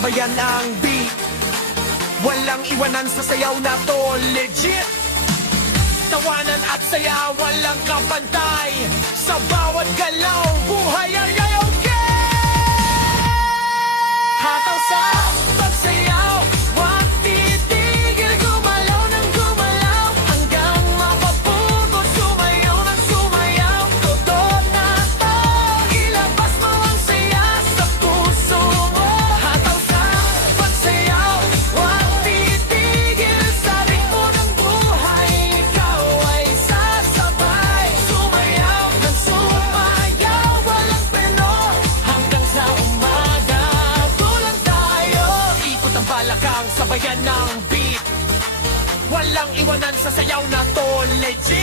sabayan ang beat. Walang iwanan sa sayaw na to, legit. Tawanan at saya, walang kapantay. Sa bawat galaw, buhay ay okay. Hataw sa pagsayaw, wag titigil, gumalaw ng gumalaw, hanggang mapapugod, sumayaw ng sumayaw. Todo na to, ilabas mo ang saya sa puso mo. Hataw sa pagsayaw, wag titigil, sa ritmo ng buhay, ikaw ay sasabay. Sumayaw ng sumayaw, walang peno, hanggang sa umaga, tulang tayo. Ikot ang balakang, sabayan ng beat. Walang iwanan sa sayaw na to, legit.